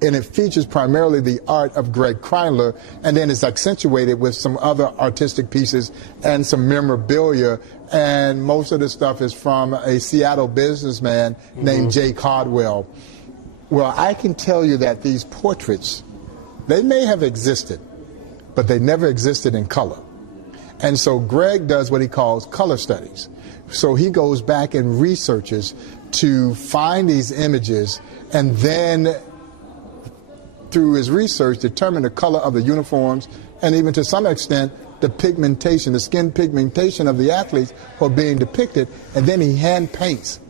And it features primarily the art of Greg Kreindler, and then it's accentuated with some other artistic pieces and some memorabilia. And most of the stuff is from a Seattle businessman named Jay Caldwell. Well, I can tell you that these portraits, they may have existed, but they never existed in color. And so Greg does what he calls color studies. So he goes back and researches to find these images, and then through his research, determine the color of the uniforms, and even to some extent, the pigmentation, the skin pigmentation of the athletes who are being depicted, and then he hand paints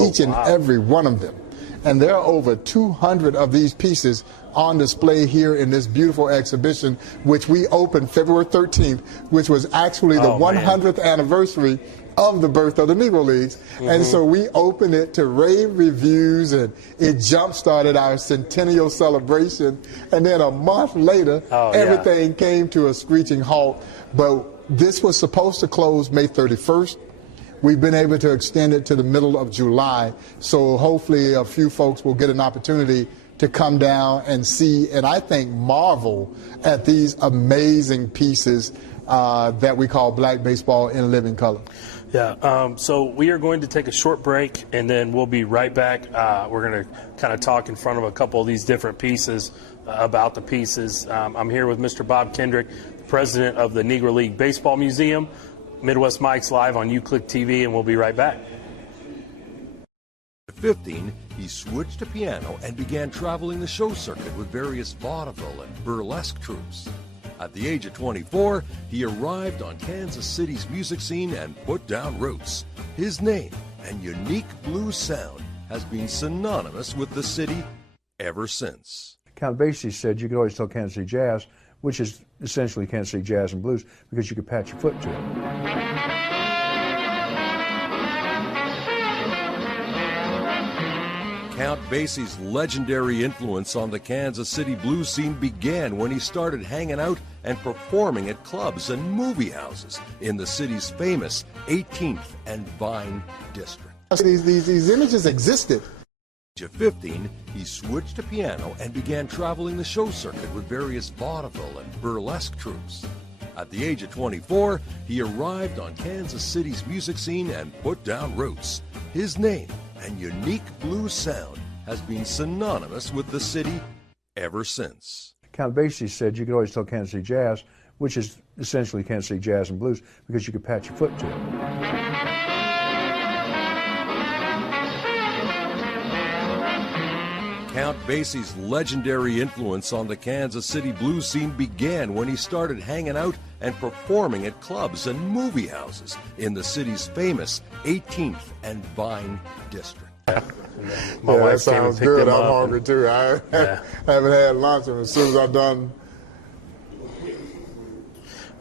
each and every one of them. And there are over 200 of these pieces on display here in this beautiful exhibition, which we opened February 13th, which was actually the 100th anniversary of the birth of the Negro Leagues. And so we opened it to rave reviews, and it jump-started our centennial celebration. And then a month later, everything came to a screeching halt. But this was supposed to close May 31st. We've been able to extend it to the middle of July. So hopefully a few folks will get an opportunity to come down and see, and I think marvel at these amazing pieces that we call Black Baseball in living color. Yeah, so we are going to take a short break, and then we'll be right back. We're going to kind of talk in front of a couple of these different pieces about the pieces. I'm here with Mr. Bob Kendrick, the president of the Negro League Baseball Museum. Midwest Mike's live on UClick TV, and we'll be right back. At 15, he switched to piano and began traveling the show circuit with various vaudeville and burlesque troupes. At the age of 24, he arrived on Kansas City's music scene and put down roots. His name and unique blues sound has been synonymous with the city ever since. Count Basie said you could always tell Kansas City Jazz, which is essentially Kansas City Jazz and Blues, because you could patch your foot to it. Count Basie's legendary influence on the Kansas City blues scene began when he started hanging out and performing at clubs and movie houses in the city's famous 18th and Vine district. These images existed. At 15, he switched to piano and began traveling the show circuit with various vaudeville and burlesque troupes. At the age of 24, he arrived on Kansas City's music scene and put down roots. His name and unique blues sound has been synonymous with the city ever since. Count Basie said you could always tell Kansas City Jazz, which is essentially Kansas City Jazz and Blues, because you could patch your foot to it. Count Basie's legendary influence on the Kansas City blues scene began when he started hanging out and performing at clubs and movie houses in the city's famous 18th and Vine district. My wife that sounds came and picked good. him I'm up hungry too. I haven't had lunch, and as soon as I'm done.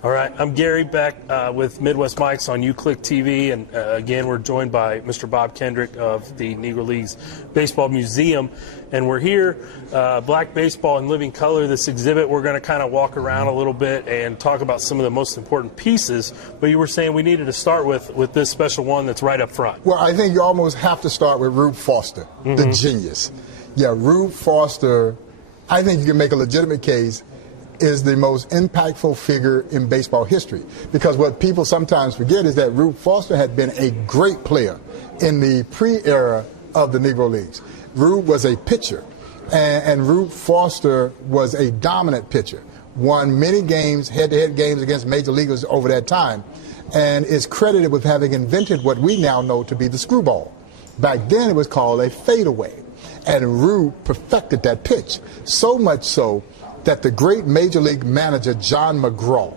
All right, I'm Gary, back with Midwest Mike's on UClick TV, and again, we're joined by Mr. Bob Kendrick of the Negro Leagues Baseball Museum, and we're here, Black Baseball in Living Color, this exhibit. We're going to kind of walk around a little bit and talk about some of the most important pieces, but you were saying we needed to start with this special one that's right up front. Well, I think you almost have to start with Rube Foster, the genius. Yeah, Rube Foster, I think you can make a legitimate case, is the most impactful figure in baseball history. Because what people sometimes forget is that Rube Foster had been a great player in the pre-era of the Negro Leagues. Rube was a pitcher, and Rube Foster was a dominant pitcher, won many games, head-to-head games against major leaguers over that time, and is credited with having invented what we now know to be the screwball. Back then it was called a fadeaway, and Rube perfected that pitch, so much so that the great major league manager John McGraw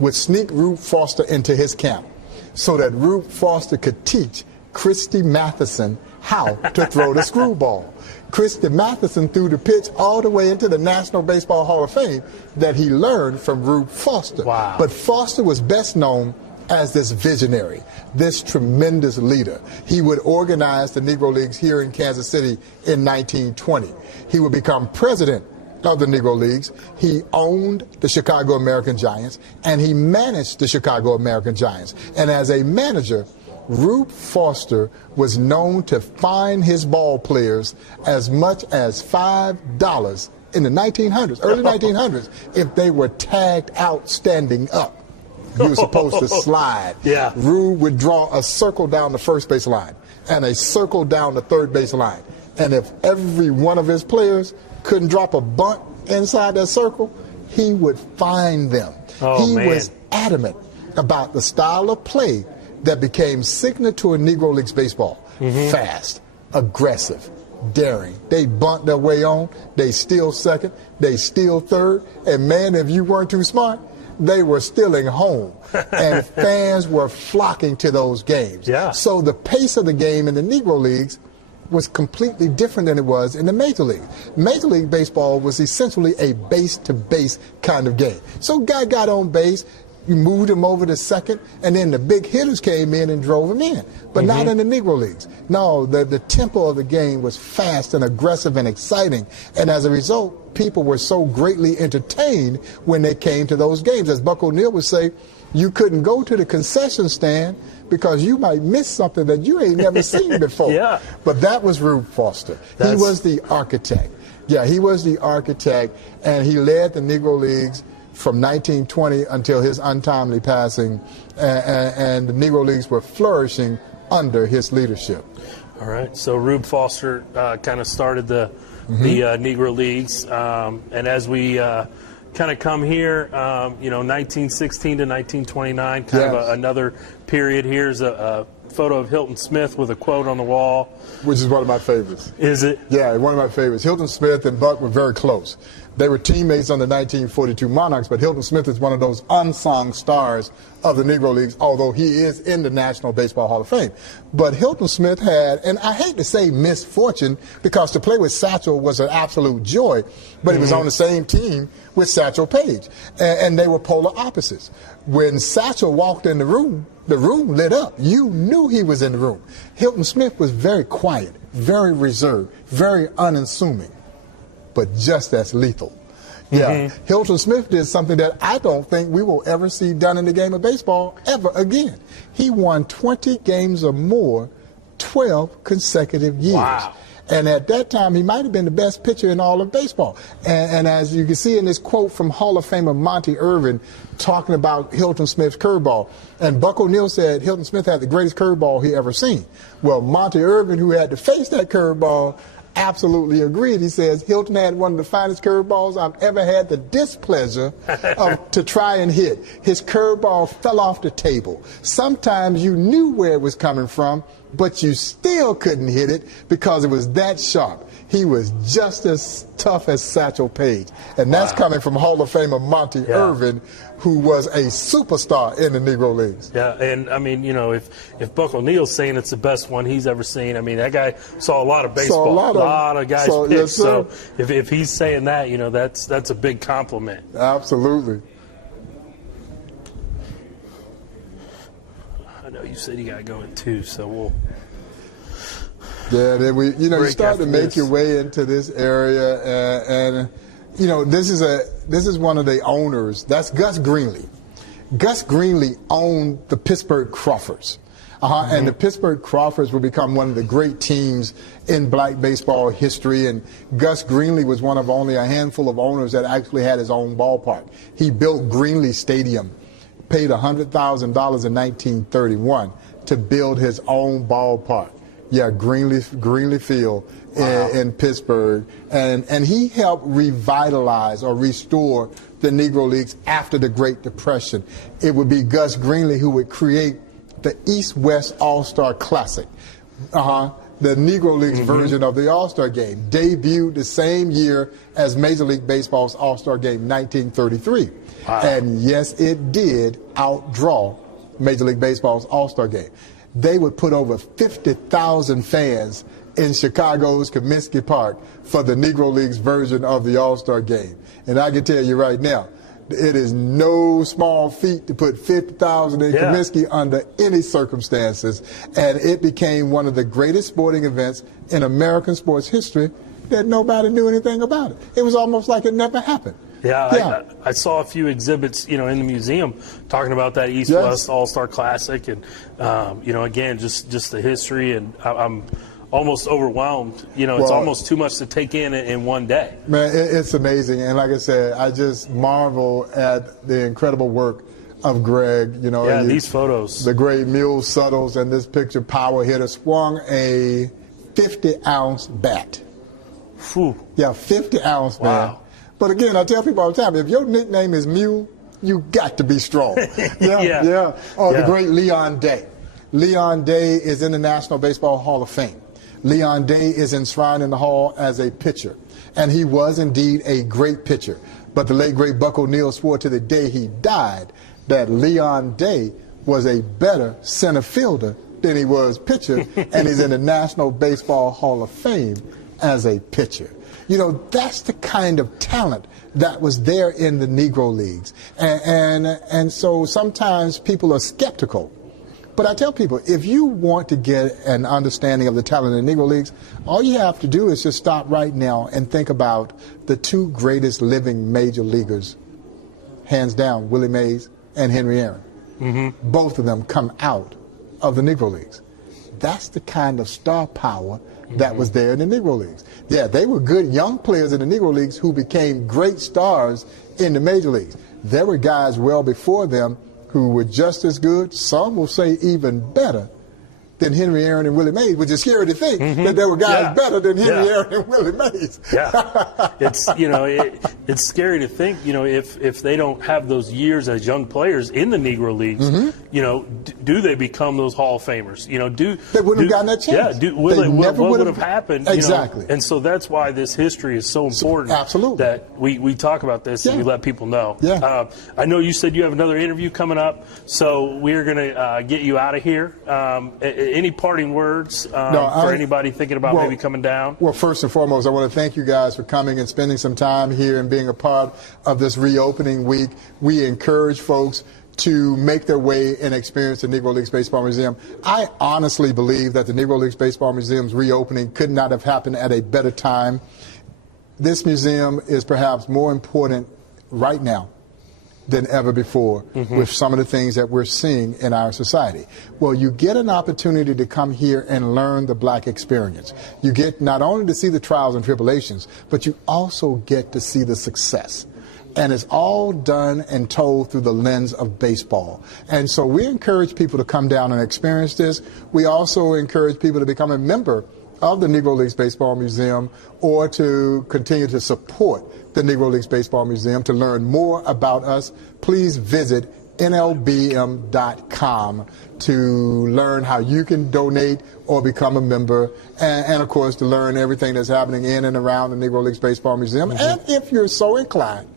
would sneak Rube Foster into his camp so that Rube Foster could teach Christy Mathewson how to throw the screwball. Christy Mathewson threw the pitch all the way into the National Baseball Hall of Fame that he learned from Rube Foster. Wow. But Foster was best known as this visionary, this tremendous leader. He would organize the Negro Leagues here in Kansas City in 1920. He would become president of the Negro Leagues. He owned the Chicago American Giants, and he managed the Chicago American Giants. And as a manager, Rube Foster was known to fine his ball players as much as $5 in the 1900s, early 1900s, if they were tagged out standing up. You were supposed to slide. Yeah. Rube would draw a circle down the first base line and a circle down the third base line. And if every one of his players couldn't drop a bunt inside that circle, he would fine them. He was adamant about the style of play that became signature in Negro Leagues baseball. Fast, aggressive, daring. They bunt their way on, they steal second, they steal third, and man, if you weren't too smart, they were stealing home. And fans were flocking to those games. Yeah. So the pace of the game in the Negro Leagues was completely different than it was in the Major League. Major League Baseball was essentially a base-to-base kind of game. So guy got on base, you moved him over to second, and then the big hitters came in and drove him in. But not in the Negro Leagues. No, the tempo of the game was fast and aggressive and exciting. And as a result, people were so greatly entertained when they came to those games. As Buck O'Neil would say, you couldn't go to the concession stand because you might miss something that you ain't never seen before. Yeah. But that was Rube Foster. He was the architect. Yeah, he was the architect, and he led the Negro Leagues from 1920 until his untimely passing, and the Negro Leagues were flourishing under his leadership. All right, so Rube Foster kind of started the Negro Leagues, and as we kind of come here, 1916 to 1929, kind of another period. Here's a photo of Hilton Smith with a quote on the wall. Which is one of my favorites. Is it? Yeah, one of my favorites. Hilton Smith and Buck were very close. They were teammates on the 1942 Monarchs, but Hilton Smith is one of those unsung stars of the Negro Leagues, although he is in the National Baseball Hall of Fame. But Hilton Smith had, and I hate to say misfortune, because to play with Satchel was an absolute joy, but he was on the same team with Satchel Paige, and they were polar opposites. When Satchel walked in the room lit up. You knew he was in the room. Hilton Smith was very quiet, very reserved, very unassuming, but just as lethal. Yeah, Hilton Smith did something that I don't think we will ever see done in the game of baseball ever again. He won 20 games or more, 12 consecutive years. Wow. And at that time, he might have been the best pitcher in all of baseball. And as you can see in this quote from Hall of Famer Monty Irvin talking about Hilton Smith's curveball, and Buck O'Neil said Hilton Smith had the greatest curveball he ever seen. Well, Monty Irvin, who had to face that curveball, absolutely agreed. He says Hilton had one of the finest curveballs I've ever had the displeasure to try and hit. His curveball fell off the table. Sometimes you knew where it was coming from, but you still couldn't hit it because it was that sharp. He was just as tough as Satchel Paige. And that's coming from Hall of Famer Monty Irvin, who was a superstar in the Negro Leagues. Yeah, and I mean, if Buck O'Neil's saying it's the best one he's ever seen, I mean, that guy saw a lot of baseball, a lot of guys pitch. Yes, so if he's saying that, that's a big compliment. Absolutely. I know you said you got to go in two, so we'll. Yeah, then you start to make your way into this area, and this is one of the owners. That's Gus Greenlee. Gus Greenlee owned the Pittsburgh Crawfords, and the Pittsburgh Crawfords will become one of the great teams in black baseball history. And Gus Greenlee was one of only a handful of owners that actually had his own ballpark. He built Greenlee Stadium, paid $100,000 in 1931 to build his own ballpark. Yeah, Greenlee Field in Pittsburgh. And he helped revitalize or restore the Negro Leagues after the Great Depression. It would be Gus Greenlee who would create the East-West All-Star Classic. The Negro Leagues version of the All-Star Game debuted the same year as Major League Baseball's All-Star Game, 1933. Wow. And yes, it did outdraw Major League Baseball's All-Star Game. They would put over 50,000 fans in Chicago's Comiskey Park for the Negro Leagues version of the All-Star Game. And I can tell you right now, it is no small feat to put 50,000 in Comiskey under any circumstances. And it became one of the greatest sporting events in American sports history that nobody knew anything about it. It was almost like it never happened. Yeah, I saw a few exhibits, in the museum talking about that East-West All-Star Classic, and again, just the history, and I'm almost overwhelmed. It's almost too much to take in one day. Man, it's amazing, and like I said, I just marvel at the incredible work of Greg. These photos, the great Mule Suttles, and this picture, power hitter, swung a 50-ounce bat. Whew. Yeah, 50-ounce, man. Wow. But again, I tell people all the time, if your nickname is Mule, you got to be strong. Yeah. Oh, the great Leon Day. Leon Day is in the National Baseball Hall of Fame. Leon Day is enshrined in the Hall as a pitcher, and he was indeed a great pitcher. But the late, great Buck O'Neil swore to the day he died that Leon Day was a better center fielder than he was pitcher, and he's in the National Baseball Hall of Fame as a pitcher. That's the kind of talent that was there in the Negro Leagues. And so sometimes people are skeptical. But I tell people, if you want to get an understanding of the talent in the Negro Leagues, all you have to do is just stop right now and think about the two greatest living major leaguers, hands down, Willie Mays and Henry Aaron. Mm-hmm. Both of them come out of the Negro Leagues. That's the kind of star power that was there in the Negro Leagues. Yeah, they were good young players in the Negro Leagues who became great stars in the major leagues. There were guys well before them who were just as good, some will say even better, than Henry Aaron and Willie Mays, which is scary to think that there were guys better than Henry Aaron and Willie Mays. It's scary to think, if they don't have those years as young players in the Negro Leagues, do they become those Hall of Famers? They wouldn't have gotten that chance. What would have happened? Exactly. And so that's why this history is so important. Absolutely. That we talk about this and we let people know. Yeah. I know you said you have another interview coming up, so we're going to get you out of here. Any parting words for anybody thinking about maybe coming down? Well, first and foremost, I want to thank you guys for coming and spending some time here and being a part of this reopening week. We encourage folks to make their way and experience the Negro Leagues Baseball Museum. I honestly believe that the Negro Leagues Baseball Museum's reopening could not have happened at a better time. This museum is perhaps more important right now than ever before with some of the things that we're seeing in our society. Well, you get an opportunity to come here and learn the black experience. You get not only to see the trials and tribulations, but you also get to see the success. And it's all done and told through the lens of baseball. And so we encourage people to come down and experience this. We also encourage people to become a member of the Negro Leagues Baseball Museum or to continue to support the Negro Leagues Baseball Museum. To learn more about us, please visit nlbm.com to learn how you can donate or become a member, and of course to learn everything that's happening in and around the Negro Leagues Baseball Museum. And if you're so inclined,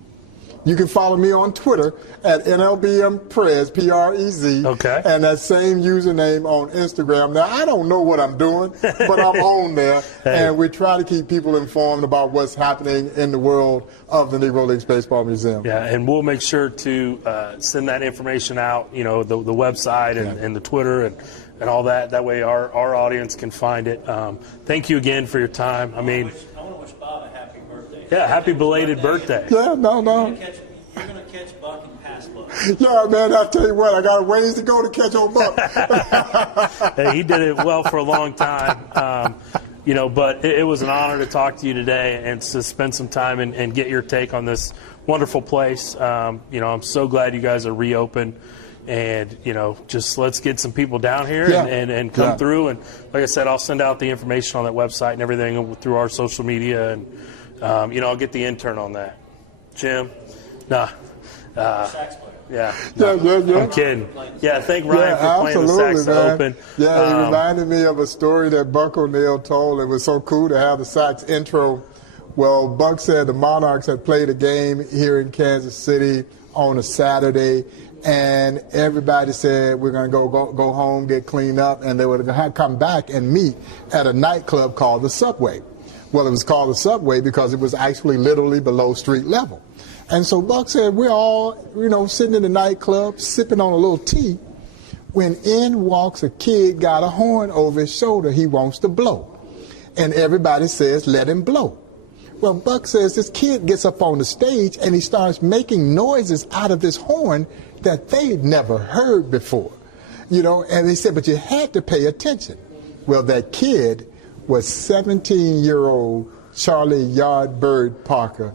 you can follow me on Twitter at NLBMPrez, P-R-E-Z, and that same username on Instagram. Now, I don't know what I'm doing, but I'm on there, and we try to keep people informed about what's happening in the world of the Negro Leagues Baseball Museum. Yeah, and we'll make sure to send that information out, the website and the Twitter and all that. That way our audience can find it. Thank you again for your time. I want to wish Bob a happy birthday. Yeah, happy belated birthday. Yeah, no. You're going to catch Buck and pass Buck. Yeah, man, I'll tell you what, I got ways to go to catch old Buck. Hey, he did it well for a long time. But it was an honor to talk to you today and to spend some time and get your take on this wonderful place. I'm so glad you guys are reopened. And, just let's get some people down here and come through. And like I said, I'll send out the information on that website and everything through our social media. And, I'll get the intern on that. Jim? Nah. Sax player. Yeah. I'm kidding. Yeah, thank Ryan for playing the sax open. Yeah, he reminded me of a story that Buck O'Neil told. It was so cool to have the sax intro. Well, Buck said the Monarchs had played a game here in Kansas City on a Saturday, and everybody said, we're going to go home, get cleaned up, and they were going to come back and meet at a nightclub called the Subway. Well, it was called the Subway because it was actually literally below street level. And so Buck said, we're all, sitting in the nightclub, sipping on a little tea, when in walks a kid, got a horn over his shoulder he wants to blow. And everybody says, let him blow. Well, Buck says this kid gets up on the stage and he starts making noises out of this horn that they'd never heard before. You know, and they said, but you had to pay attention. Well, that kid was 17-year-old Charlie Yardbird Parker.